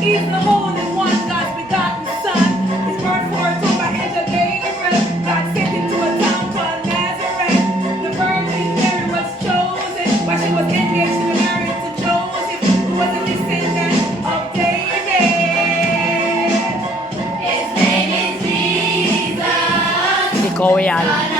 He's the Holy One, God's begotten Son. His birth foretold by angel Gabriel. God sent him to a town called Nazareth. The Virgin Mary was chosen while she was engaged to be married to Joseph, who was a descendant of David. His name is Jesus. Ikaw yan.